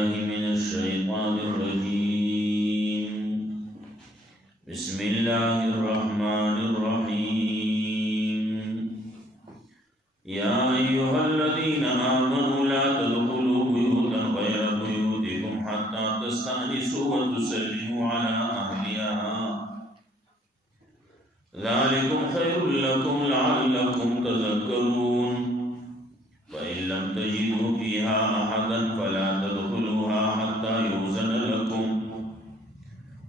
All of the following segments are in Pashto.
بالله من الشيطان الرجيم بسم الله الرحمن الرحيم يا أيها الذين آمنوا لا تدخلوا بيوتا غير بيوتكم حتى تستأنسوا وتسلموا على أهلها ذلكم خير لكم لعلكم تذكرون فإن لم تجدوا فيها أحدا فلا تدخلوها حتى يؤذن لكم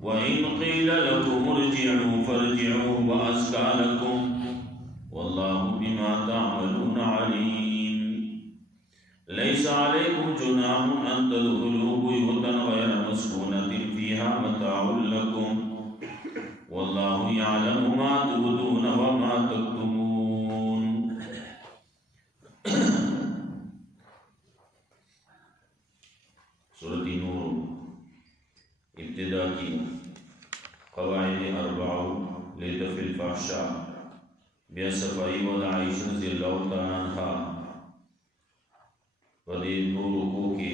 وإن قيل لكم ارجعوا فارجعوا وأزكى لكم والله بما تعملون عليم ليس عليكم جناح أن تدخلوا بيوتا غير مسكونة فيها متاع لكم والله يعلم ما تبدون وما تكتمون سورة نور ابتدا کی قواعد اربع لدفع الفحشاء بیا صفائی ودا عائشہ رضی اللہ تعالی عنہ ودی دو رکوع کی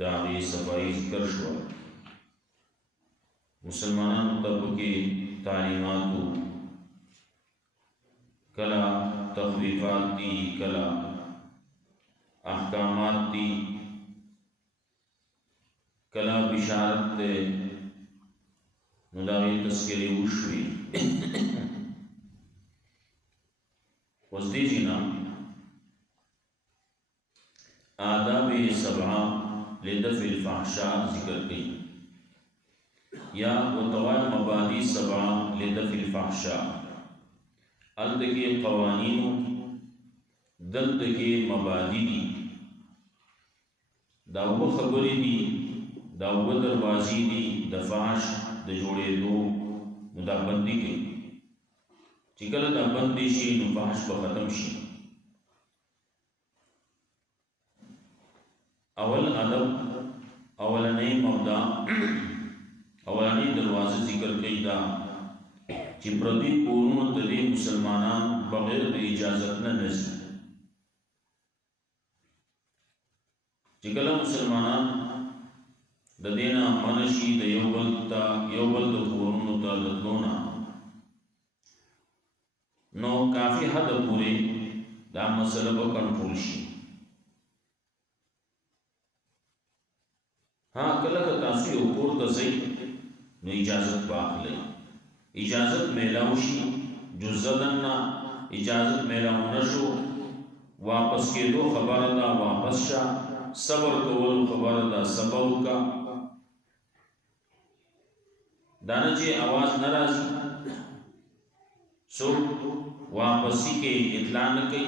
داغی صفائی ذکر شو مسلمانان طبقی تعلیماتو کلا تخویفات دی کلا احکامات دی کلا بشارت دے نداغی تذکری وشوی وزدی جینا آداب سبعہ لدفع الفحشاء ذکر کی یا وطوائع مبادی سبعہ لدفع الفحشاء الد کے قوانین دلد کے مبادی دی داو خبری دی داو دروازی دی دفاش د جوڑے دو دا بندی کی چکل دا بندی شی نفاش پا ختم شی اول ادب اولنی مبدا اولنی دروازه ذکر کئی دا چی پردی کورون تدی مسلمانان بغیر دا اجازت ننزی چکل مسلمانان د دینا منشی د یوبل د کورونو تا دلونا نو کافی حد پوری دا مسئلہ با کنٹرول شی ہاں کلک تاسی اکور تزی نو اجازت باق لئی اجازت میلاو شی جو زدن نا اجازت میلاو نشو واپس کے دو خبر دا واپس شا صبر کول خبر دا صبر کا دانا چے آواز نرازی سو واپسی کے اطلاع نکی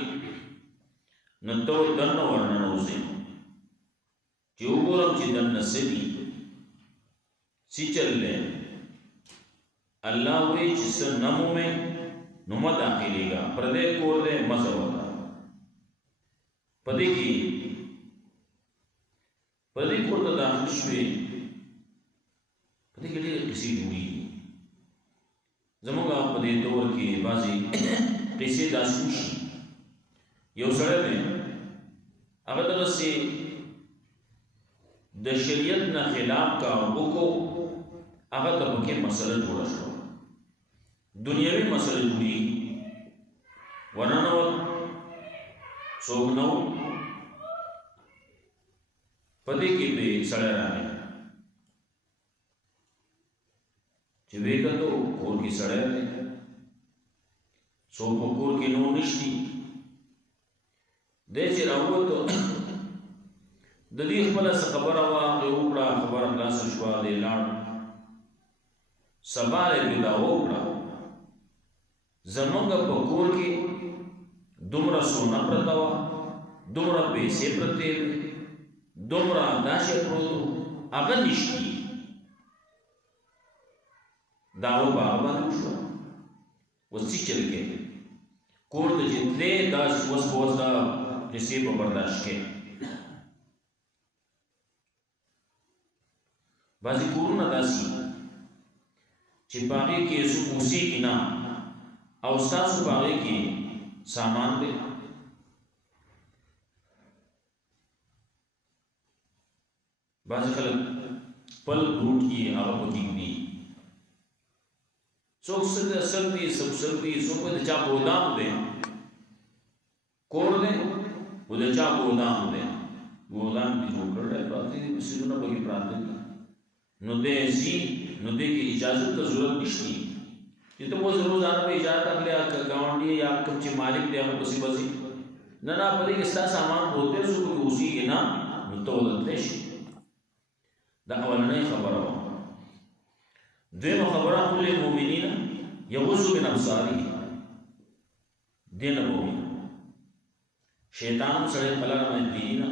نتو دن ورننوزی چی اوگورم چی دن نسلی سی چل لے اللہ وی چی سن نمو میں نمہ داخلی گا پردے کور دے مزر ہوتا پدے کی پدے کور دا داخل شوی پدې کې ډېرې قصې جوړېږي زموږ په دې دور کې بعضې قصې داسې وشي یو سړی دی هغه دغسې د شریعت نه خلاف کار وکړو هغه ته پکې مسله جوړه شوه دنیوي مسله جوړېږي ورننوت څوک نه و په دې کې پې سړی راغی چې ویګه تو کور کې سړی دی څوک په کور کې نو نشتی دی چې راووتو د دې خپله څه خبره وه هغې وکړه خبره خلاصه شوه دی لاړ سبا یې پرې دا وکړه زمونږ په کور کې دومره سونه پرته وه دومره پیسې پرتې وې دومره دا شی پروت و هغه نشتي داو باغ باندې وشو وسی چل کې کور ته جتلې دا وس دا کسی په برداشت کې بعضې کورونه داسې چې په هغې کې څوک اوسېږي نه او ستاسو په هغې کې سامان دی بعض خلک پل روټ کې هغه پکې دي څوک سر دي څوک د چا ګودام دی کور دی و د چا ګودام دی ګودام دې جوړ کړل پاتې دي مسیرونه پکې پراته دي نو دې کې اجازه ته ضرورت نشته چې ته مو روزانه په اجازه اخلي گاونډي یا کوم چې مالک دی هغه پسې بسي نه پدې کې ستا سامان بولته سو کوي اوسي کې نه نو ته ولته شي دا اولنۍ خبره وه دویمه خبره کل المؤمنین یغضوا من ابصارهم دې نه وایي شیطان سره خلل باندې دی نه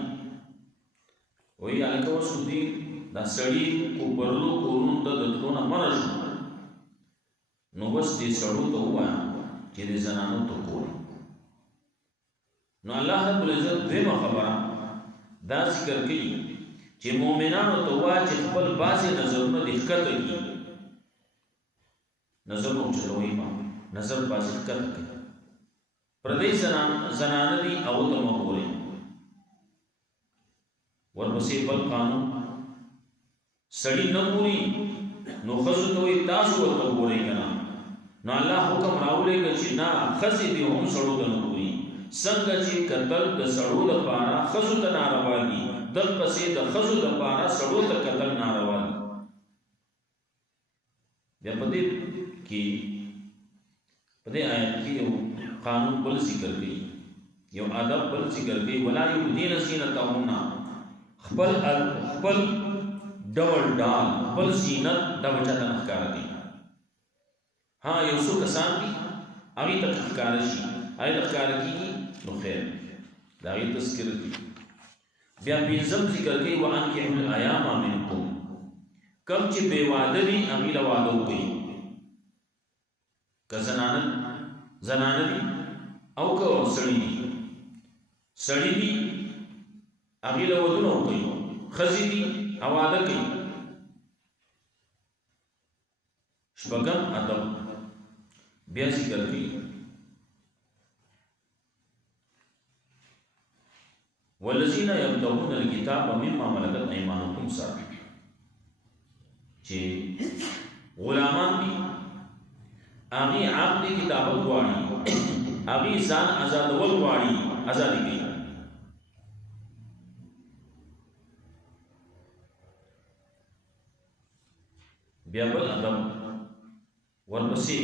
وایي هلکه اوس دې دا سړي کو پرلو کورونو ته دتلونه منع شو نو بس دې سړو ته ووایه چې دې زنانو ته ګوري نو الله رب العزت دویمه خبره دا ذکر کوي چې مؤمنانو ته وایي چې خپل بعضې نظرونه دې ښکته کړي نظر مو چلوي ما نظر بعضې ښکته کړي پردی زنانه دي او ته مه ګورئ ورپسې بل قانون سړي نه ګوري نو ښځو ته وایي تاسو ورته ګورئ که نه نو الله حکم راولېږه چې نه ښځې دې هم سړو ته نه ګوري څنګه چې کتل د سړو دپاره ښځو ته ناروا دي دقسې د ښځو دپاره سړو ته کتل ناروا دي بیا په دې آیت کې یو قانون بل ذکر کوي یو ادب بل ذکر کوي ولا یبدین زینتهن خپل ډول ډال خپل زینت دا بچا ته ښکاره کوي ها یو څو کسان دي هغې ته ښکاره شي هغې ته ښکاره کېږي نو خیر د هغې تذکره کوي بیا پنځم ذکر کوي وانکحوا الایام منکم کم چې بې واده دي هغې له واده وکړي که زنانه دي او که سړي دي هغې له ودونه وکړي ښځې دي او واده کوي شپږم ادب بیا ذکر کوي والذین یبتغون الکتاب مما ملکت ایمانکم سره چې غلامان دي هغې عقد کتابت غواړي هغې ځان ازادول غواړي ازادي کوي بیا بل ادب ورپسې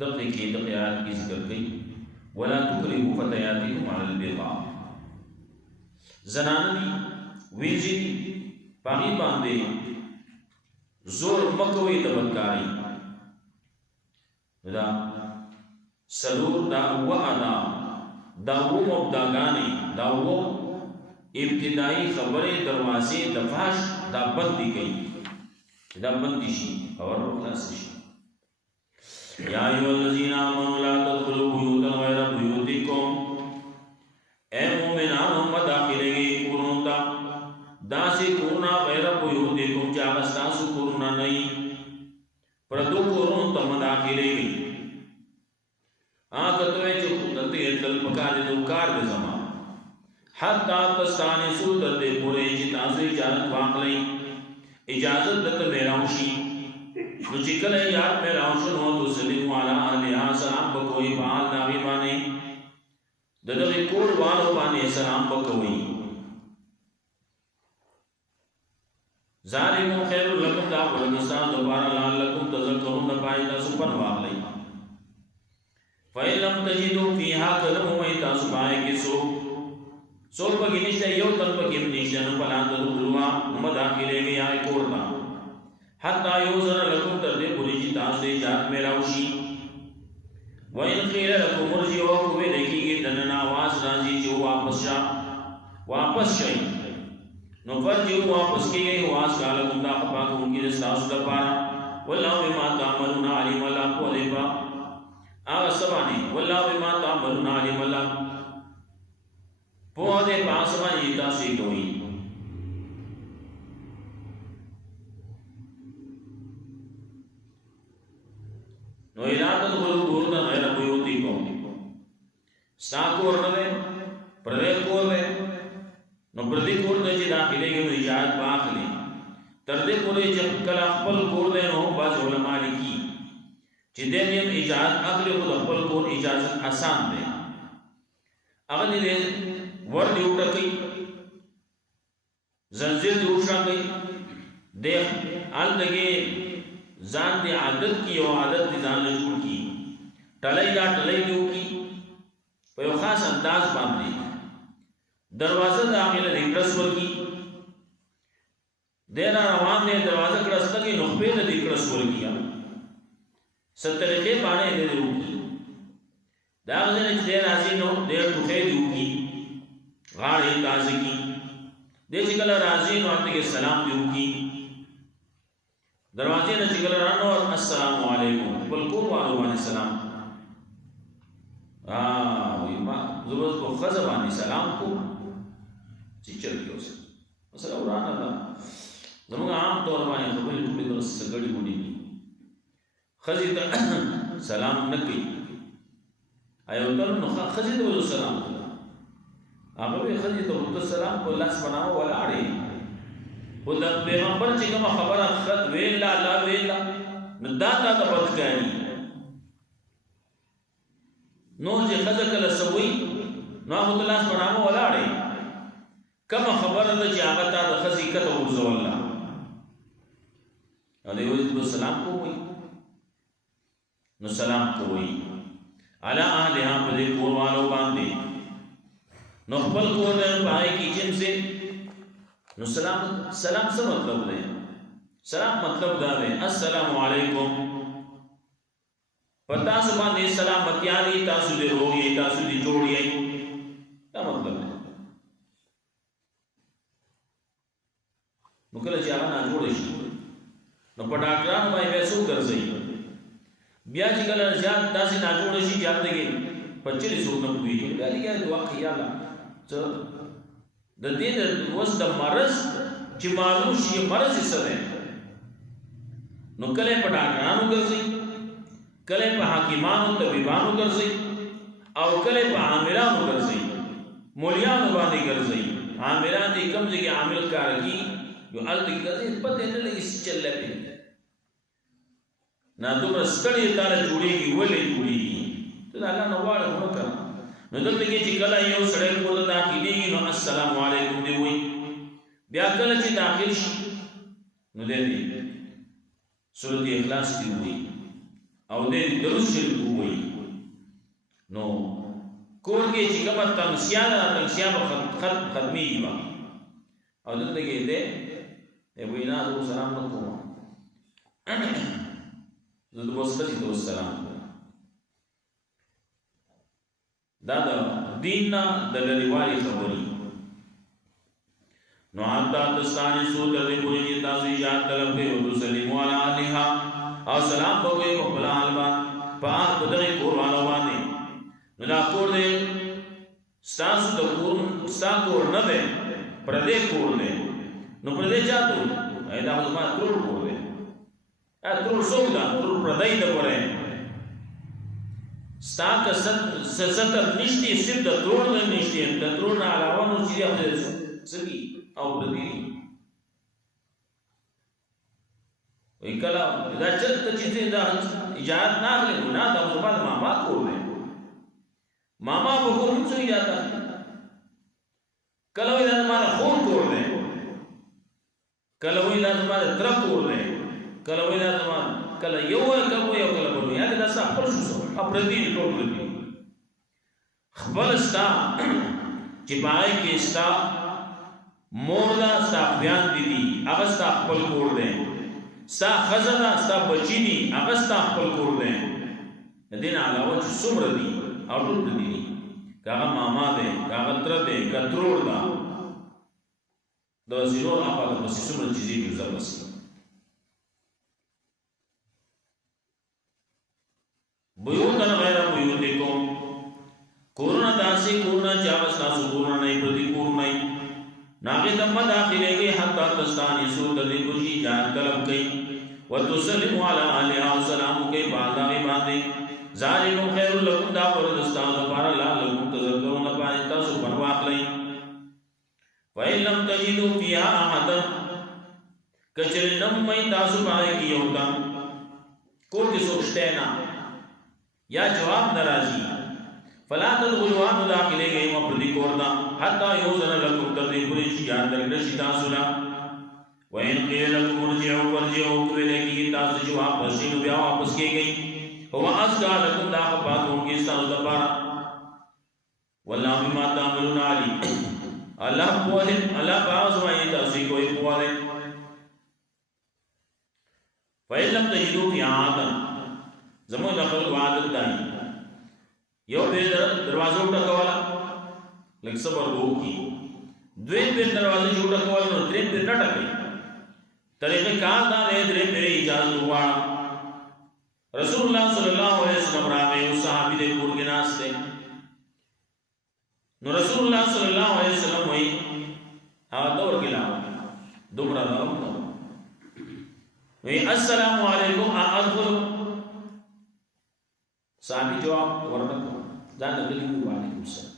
دغه آیات کې ذکر کوي ولا تکرهوا فتياتكم على البغاء زنانه دي ویزي دي پاغي باندې زور مکوي د بدکاري دا سلور دا وعدا دا و مبداګانې دا و ابتدایي خبرې دروازې د فحش دا بندي کوي دا بندي شي او خلاص شي یا ایها الذین آمنوا لا تدخلوا بیوتا غیر بیوتکم اے مومنانو مه داخلېږئ کورونو ته داسې کورونه غیر بیوتکم چې هغه ستاسو کورونه نه وي پردو کورونو ته مه داخلېږئ که ته وایې چې دلته یې تلل پکار دی نو کار دی زما حتی تستانسوا تر دې پورې چې تاسو اجازت واخلئ اجازت درته میلاو شي نو چې کله یاد میلاو شو نو تسلموا علی اهلها سلام به کوئ په حال د هغې باندې د دغې کور والو باندې سلام به کوئ ذالکم خیر لکم دا غوره دي ستاسو دپاره لعلکم تذکرون د پاره تاسو پند واخلئ فإن لم تجدوا فيها که نه مومئ تاسو په هغې کې څوک پکې نشته یو تن پکې هم نشته نو فلا تدخلوها نو مه داخلېږئ هغې کور ته حتی یؤذن لکم تر دې پورې چې تاسو ته اجازت میلاو شي وإن قیل لکم ارجعوا که ویلی کېږي دننه آواز راځي چې واپس شئ نو فرجعوا واپس کېږئ آواز کالکم دا خفا کوونکي د ستاسو دپاره والله بما تعملون علیم الله پوه دی په هغه څه باندې والله بما تعملون علیم الله پوه دی په هغه څه باندې تاسو یې کوئ نو لا تدخلوا بیوتا غیر بیوتکم ستا کور نه دی پردی کور دی نو پر دې کور ته چې داخليږي نو اجازه واخلي تر دې پورې چې کله خپل کور دی نو بعض علما لیکي چې دې اجازه اخلي خو خپل کور اجازه آسان دی هغه دې ور دی وټکي زنجیر دی وښاګي دې ال دغه ځان دې عادت کی او عادت دې ځان له جوړ کی ټلای دا ټلای دیو کی په یو خاص انداز باندې دروازه داخله دکړس ورکی دینا روان دې دروازه کړس ته کې نخبه دې دکړس ورکیا سترګې باندې دې دیو کی دا غزنه چې راځي نو دې ټوخې دیو کی غاړې تازه کی دې چې کله راځي نو ته سلام دیو کی دروازه نه چې کله رانو السلام علیکم بل کو وعلیکم السلام وی ما زبر کو خزبانی سلام کو چې چل کې اوس مثلا ورانه دا زموږ عام طور باندې خپل ټول د سګړی وډی خزی ته سلام نه کوي ایو تر نو خزی ته سلام هغه به خزی ته سلام کو لاس بناو ولاړی او د پیغمبر چې کوم خبره خط ویلا لا ویلا نو دا تا د بدګانی نو چې خزه کله سوي نو هغه لاس بناو ولاړی کما خبره ده چې هغه تا د خزي کته ورزول الله او دیو سلام کوی نو سلام کوی علی اهلها په دې کور والو باندې نو خپل کور نه پای کی جن سے نو سلام څه مطلب دی سلام مطلب دا دی السلام علیکم پتا سو باندې سلامتی علی تاسو دې روغی تاسو دې جوړی دا مطلب دی نو کله چې هغه نه جوړ شي نو په ډاکټرانو باندې وسو ګرځي بیا چې کله ځان داسې نه جوړ شي ځان دګي 25 نو کوي بیا دې دعا خیال څه د دې د وس د مرض چې معلوم شي مرض یې څه ده نو کله په ډاکټرانو ګرځي کله په حکیمانو طبيبانو ګرځي او کله په عاملانو ګرځي مولیانو باندې ګرځي عاملان دې کم ځای عامل کارږي یو الته ګرځي پته نه لګي چلې په نه دومره ستړي تعالی جوړيږي ولې جوړيږي ته الله نو واړه وکړه نو دلته کې چې کله یو سړی کور ته داخليږي نو السلام علیکم دی وای بیا کله چې داخل شي نو دې سورۃ اخلاص دی وای او دې درود شریف وای نو کور کې چې کومه تنسیا په ختمي و او دلته کې دې وینا د سلام نه کوم زه د وسخه دې سلام دا د دین د لریوالي خبري نو حتا تستانی سو دې کوی چې تاسو یاد طلب کې او سلیم علی الها او سلام بوي په بل حالما په دغه کور والو باندې نو دا کور دې ستاسو د کور ستاسو کور نه ده پر دې کور نه نو پر دې چاته ایدا ما کور کور دې ا کور سودا کور پر دې ده پره ستاک ستر نشتی سب د ترور نه نشتی د ترور نه علاوه نو چې هغه سبي او بدی وی کلا دا چرته چې دا اجازه نه اخلي نه دا زما ماما کوله ماما به کوم څه اجازه کله وی دا ما خور کوله کله وی دا ما تر کوله کله وی دا ما کله یو کله بل یا دا څه خپل شو اپردی ټول دي خپل ستا چې پای کې ستا مولا ستا بیان دي هغه ستا خپل کور دی ستا خزانه ستا بچی دي هغه ستا خپل کور دی دین علاوه چې څومره دي او ټول دي هغه ماما دی هغه تر دی کترور دا د زیرو هغه په څومره چیزې ګرځي بس بیوتن غیر بیوتکم کورونا داسی کورونا چاوس تاسو کورونا نئی پردی کور نئی ناغی دم داخلے گئی حتی تستانی سود دی کشی جان طلب گئی وتسلموا علی آلہا وسلام کے بانداغی باندے ذالکم خیر لکم دا پردستان دپارا لا لکم تذکرون پانی تاسو پنواق لئی फ़इन लम तजिदू फ़ीहा अहदन कचरे नम्मई तासु पाए की होता कोर की सोचते ना या जवाब नाराजी फला तदखुलुहा दाखिले गई वहाँ प्रति कोरना हत्ता युज़न लकुम तदखुलिश याद रखना शिता सुना वइन क़ील लकुम उर्जिउ फर्जिउ कुले की तासु जो वापस इन ब्याह वापस की गई हुआ अस्का लकुम दाख पातों की साल दबारा वल्लाह बिमा तामलून अली अल्लाह बोले अल्लाह पास वाई तासु कोई बोले फ़इन लम तजिदू फ़ीहा अहदन जमो दखल वादत दाई यो पे दरवाजा उठकवाला लेकिन सबर वो की द्वे पे दरवाजे जो उठकवाला नो द्वे पे न टके तरीके कार दा ने द्वे पे इजाजत हुआ रसूलुल्लाह सल्लल्लाहु अलैहि वसल्लम रावे उस सहाबी दे पूर के नास्ते नो रसूलुल्लाह सल्लल्लाहु अलैहि वसल्लम वही आ दौर के लाओ दुबरा दाम तो वही अस्सलामु अलैकुम अदखुल सहाबी जवाब वरना जान नबी वालेकुम सलाम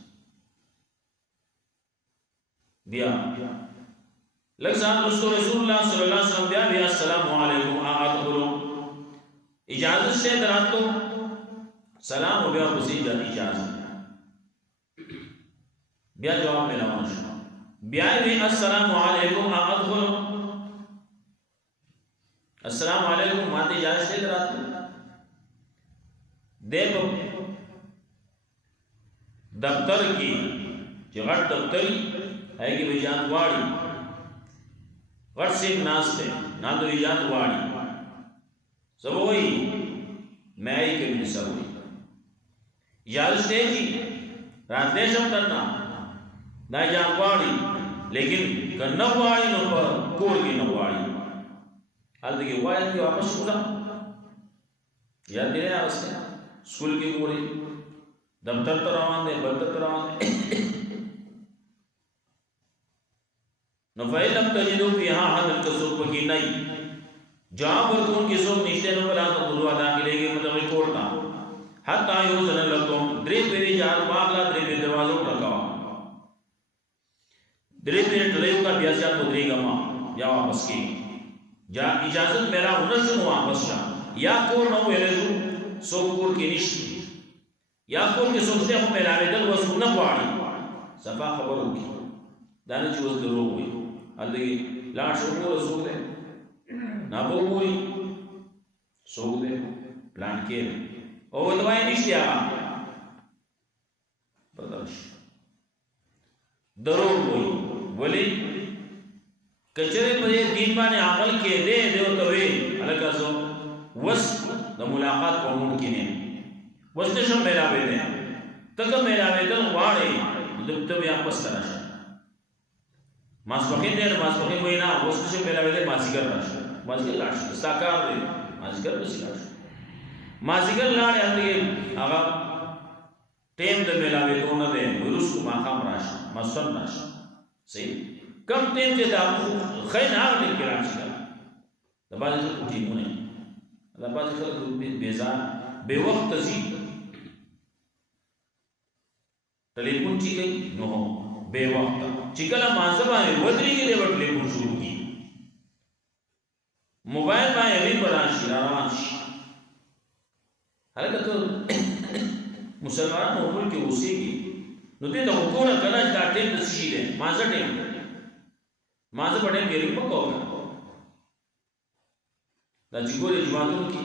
दिया लग्जान दोस्तों रसूलुल्लाह सल्लल्लाहु अलैहि वसल्लम दिया अस्सलामु अलैकुम अदखुल इजाजत से दरात को सलाम हो गया उसी जाती इजाजत बिया जवाब मेरा माशा बिया भी अस्सलामु अलैकुम अदखुल अस्सलामु अलैकुम माते इजाजत से दरात को देखो दफ्तर की जगह दफ्तरी है कि विजात वाड़ी वर्ष से नास्ते ना तो विजात वाड़ी सब वही मैं ही कभी सब वही यार स्टेजी रात देशम करना ना जात वाड़ी लेकिन करना वाड़ी न पर कोर की न वाड़ी हाल देखिए वाड़ी की वापस उड़ा याद दिले आवश्यक स्कूल की पूरी दफ्तर तो रवान दे बर्तर तो रवान दे नफ़ैल लम तजिदू फ़ीहा अहदन कसुब की नहीं जहाँ पर तुम किसों निश्चय न बला तो बुलवा दाखिले के मतलब रिपोर्ट का हत्ता युज़न लकुम द्रे पेरी जात वागला द्रे पे दरवाज़ों टका द्रे पे टलेयों का ब्यासिया तो द्रे गमा या वापस की जा इजाज़त मेरा उन्नत सुनो वापस का या कोर न हुए रेज़ू सोमपुर की निश्चित या कोर के सोचते हम मेरा वेदन वह सुनना पड़ी सफा खबर होगी दाने चीज़ दरो हुई अलगी लाश को सोच दे ना वो हुई सोच दे प्लान के और दवाई निश्चित आ प्रदर्श दरो हुई बोली कचरे पर ये दिन माने अमल के दे दो तवे अलग का सो वस द मुलाकात को मुमकिन है वस्ते शम मेरा वेदे तक मेरा वेदन वाड़े तब यहाँ पस तरह मासपखिन दे मासपखिन कोई ना वस्ते शम मेरा वेदे मासिकर राश मासिकर लाश साकार दे मासिकर बसी लाश मासिकर लाड़े अंदर आगा टेम द मेरा वेदों न दे विरुस को माखाम राश मासन राश सही कम टेम जे दाम खै ना दे के राश का दबाजे से उठी मुने दबाजे खल बेजार बेवक्त जी टेलीफोन ची गई नो बेवक्त चिकला मानसबा ने वदरी के लिए टेलीफोन शुरू की मोबाइल में अभी बराशी आरांश हालांकि तो मुसलमान नोबल के उसी की नुते तो कोरा कला दाटे दसीले माजा टेम माजा पड़े गेरी पको दा जिगोरे जमातुन की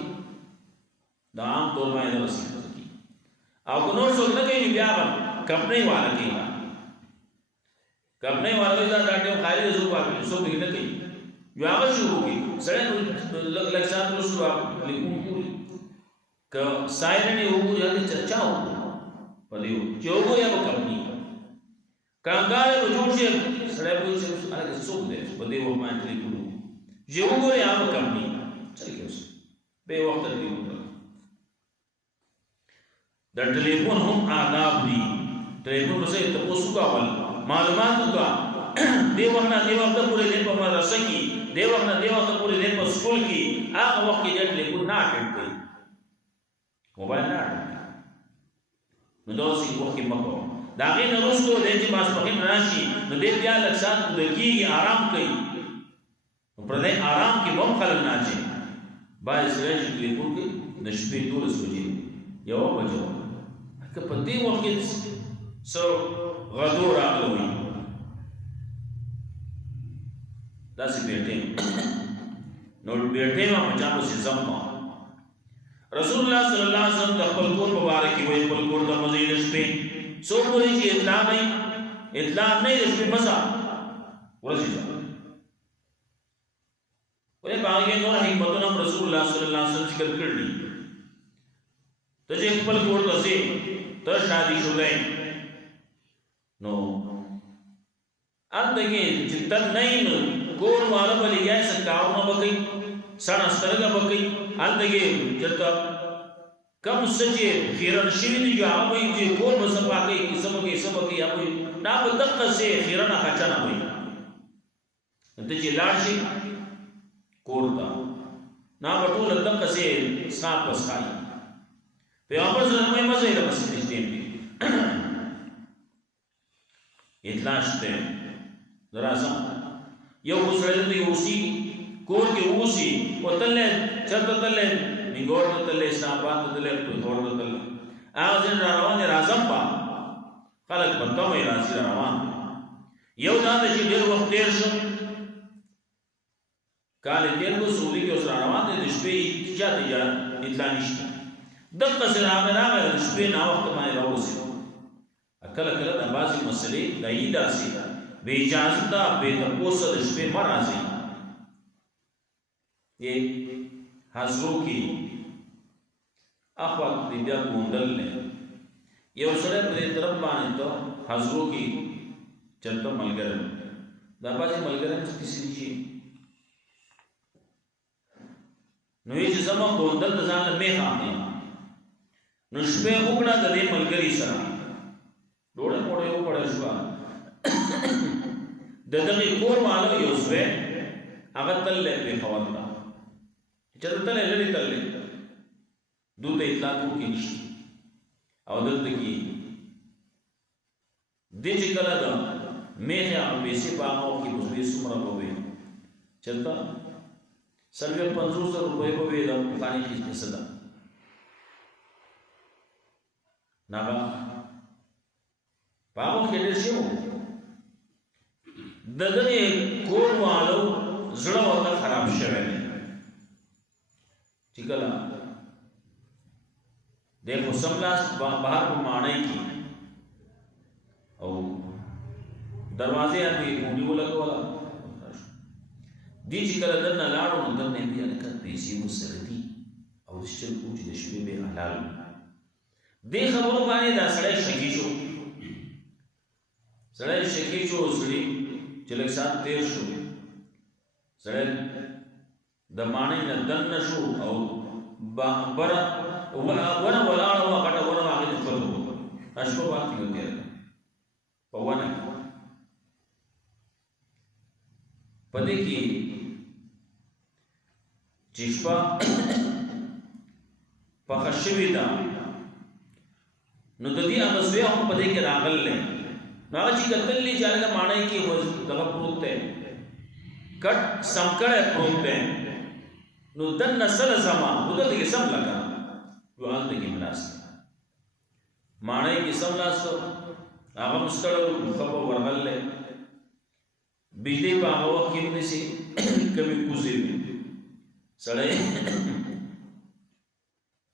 दाम तोल में इधर वसीले की आप नोट सोचना कहीं ब्याह कपने वाला की कपने वाले का डाटे खाली जो बात सो बिगड़ गई जो आवाज शुरू की सड़े लक्षात लो शुरू आप लिखूं पूरी का साइलेंट ये वो जाके चर्चा हो पदियो जो वो या वो कंपनी कांगार वो जोड़ से सड़े वो से आगे सो दे पदियो मैं लिखूं जो वो या वो कंपनी चल के उस बेवक्त लिखूं द टेलीफोन हम आदाब दी टेलीफोन से तो उसका वाल मालूमात का देवना देवक्त पूरे दिन पर रसकी देवना देवक्त पूरे दिन पर स्कूल की आग वक्त की जट लेकिन ना अटेंड गई मोबाइल ना नुदोसी वक्त की मको دا غي نه رسو د چې ماسپخین راشي نو دې بیا لکسات د کیږي آرام کوي پر دې آرام کې بم خلل نه اچي با اسره چې ټلیفون کې د شپې 12 بجې یو بجو که په دې وخت کې سو غدو راغلی دا سي بیٹه نو بیٹه ما مچانو سي زما رسول الله صلی الله علیه وسلم د خپل کور مبارک وي خپل کور د مزید شپې سو پوری چې اطلاع نه د شپې بسا ورسې وې باغې نور حکمتونه رسول الله صلی الله علیه وسلم ذکر کړل ته چې خپل کور ته سي ته شادي شولې نو اندګي چې تر نه کور والا بلی گیا سکاؤنا بکی سانا سترگا بکی اندگی جتا کم سچے خیران شوید جو آبوئی جو کور بسپا کئی سبکی آبوئی نا با دقا سے خیران خچانا بوئی انتا چی لاشی کور تا نا با طول دقا سے سناب بس خائی پیغمبر صلی اللہ علیہ مزہ ہی رمسی تشتیم بھی اطلاش تے درازم یو سره دې اوسي کور کې اوسي او تلل چرته تلل نیګور ته تلل اسلامآباد ته تلل په تور ته تلل اځ روان راځم با خلک پته مې راځي روان یو دا چې ډېر وخت تیر شو کال تیر کو سولې کې اوس روان دي شپې چې اطلاع نشته دغه سره هغه شپې نا وخت باندې راوځي کله کله د بازي مسلې دایدا سي بے اجازت دا بے تپوسا د شپې مرازی یہ حضرو کی اخوات دی بیا گوندل لے یہ سڑے پر طرف بانے تو حضرو کی چلتا ملگرم دا بازی ملگرم سے کسی دیشی نوی چی زمان گوندل دزان میں خواہنے نو شپې اکڑا دا دے ملگری سرا دوڑے موڑے اکڑا شپا دغه کور والو یو زوی هغه تل په خواته چې تل لري تل دوی اطلاع کوي نشي او دلته کې د چې کله دا میخه او پیسې په هغه کې په سمره کوي چلتا سلوی 500 روپے په وی دا پانی کې صدا ناغه پاو کې ډېر شو دغه کور والو زړه ورته خراب شوه چې کله د مسملاس بهر په معنی کې او دروازه باندې موږ لګولا دي چې کله دنه لاړو نو دنه بیا لکه پیسې مسردي او شل کوچ د شپې به حلال دې خبرو باندې دا سړی شکی شو سړی چې لږ سات تیر شو سړی د معنی نه دنه شو او بره ونه ولاړه وه غټه ونه هغې ته چوته وکړه اشپه باندې تېر په ونه په دې کې چې شپه پخه شوې ده نو د دې هغه زوی هم په دې کې راغلی نو هغه چې کتللی چې هغه معنی کې دغه پروت دی کټ سمکړی پروت دی نو دنه سره زما دلته کې سم لګا نو هلته کې ملاس معنی کې سم لاس هغه مستړو خبر ورغلی بجلی په هغه وخت کې داسې کمې کوزې وي سړی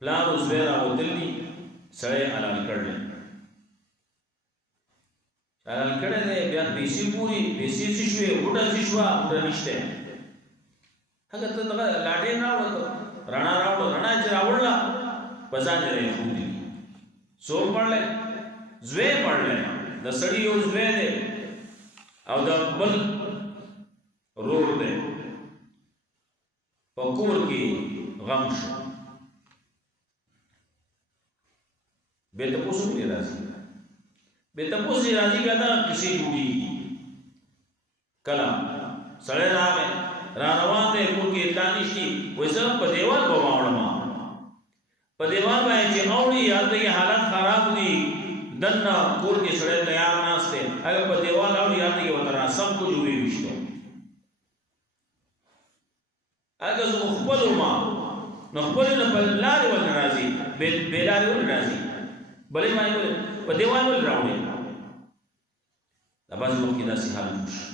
پلار اوس بیا راوتلي سړی حلال کړی حلال کړی دی بیا پیسې پوري پیسې څه شوې وټه څه شوه وټه نشته هغه ته دغه لاټین راوړه رڼا چې راوړله په ځان یې راښودلي څوک پړلی زوی پړلی د سړي یو زوی دی او د بل رور دی په کور کې غم شو بے تپوسو کې راځي بے تپوسو راځي بیا دا کسی جوړیږي کله سړی راغی را روان دی کور کې اطلاع نشي وایي زه په دیوال به واوړم په دیوال باندې چې اوړي هلته کې حالات خراب دي دنه کور کې سړی تیار ناشته هغه په دیوال او یاد کې وتر سم کو جوړې وشته هغه زه خپل ما نو خپل نه په لارې ول ناراضي به لارې ول ناراضي بلې ما یې په دیوال ول راوړې اباز وخت کې داسې حال وشو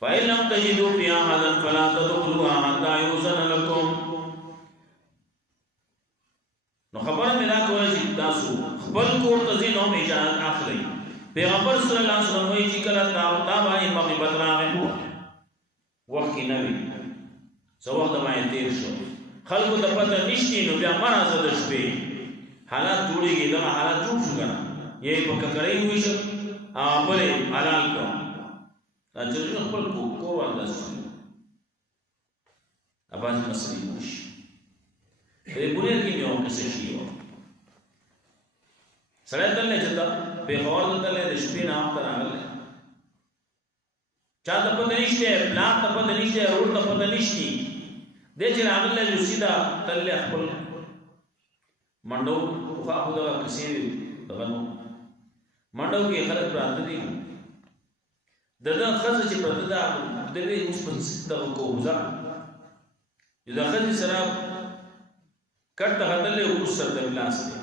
فإن لم تجدوا فيها أحدا فلا تدخلوها حتى يؤذن لكم نو خبر ملا کوي چې تاسو خپل کور ته ځینو اجازه اخلي پیغمبر صلی الله علیه وسلم یې چې کله تا باندې مغیبت راغی وخت کې نوی څو وخت باندې تیر شو خلکو ته پته نشتی نو بیا مرزه د شپې حالات جوړیږي دا حالات جوړ شو کنه یې په ککړې وې شو بلې حلال کو اجازه خپل کور وانداز اباز مسلې نشي په بونیر کې یو څه شي سره دلته چې دا په هوار دلته د شپې نه اخته راغله چا ته پته نشته پلان ته پته نشته ورور ته پته نشته د چې راغله یو سیدا تل خپل منډو خو هغه دا کسي دغه منډو کې خلک پراته دي دغه خزه چې پرته ده د دې اوس په ستو کوزا یو د خزه سره کټ هدلې او سر د ملاس دی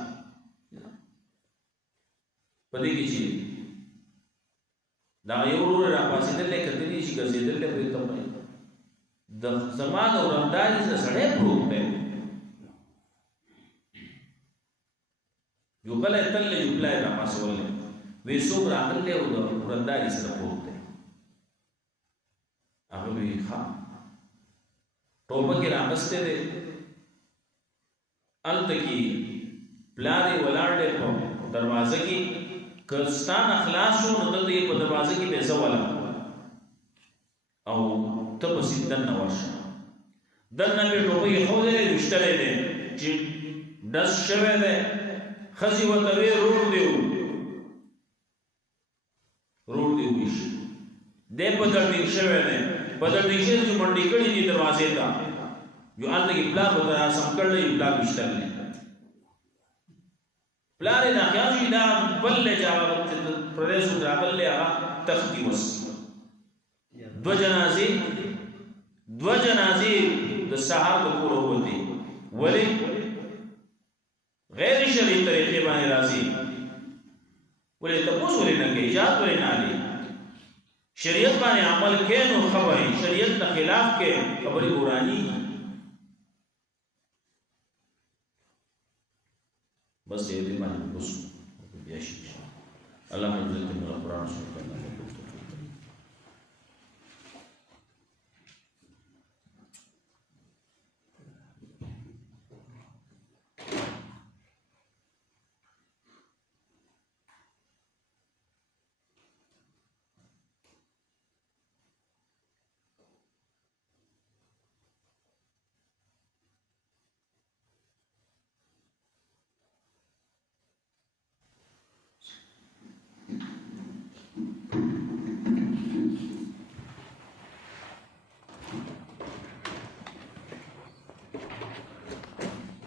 پدې کې چې دا یو ورور را پاسې دلې کتلې چې ګرځېدل په ته د زمان او رمضان سره پروت دی یو بل تل یو بلای را پاسې ولې وې څو راغلې او د رمضان سره پروت دی هغه وی ښا ټوپه کې راغسته دی التکی پلاری ولاړې په دروازه کې کستان اخلاص شو نو دلته په دروازه کې پیسې ولا او ته په سیدن ورشه دنه په ټوپې خو دې وشتلې دې چې داس شوه دې خزي وته روړ دیو ویش دې په دړې شوه دې په دړې چې منډي کړي دې دروازې ته جو آن لگی پلار بطرح سم کرده یو پلار بیشتر لے پلار دا خیاجوی دا بل لے جاگا پردیسو در بل لے آگا تختی وس دو جنازی دا سحار دا کور ہوتی ولی غیر شرعی طریقے بانے رازی ولی تپوس ولی نکے اجازت ولی نالی شریعت بانے عمل کے نو خبری شریعت نا خلاف کے خبری قرآنی بس یہ بھی معنی بس اللہ حضرت من القرآن سبحانه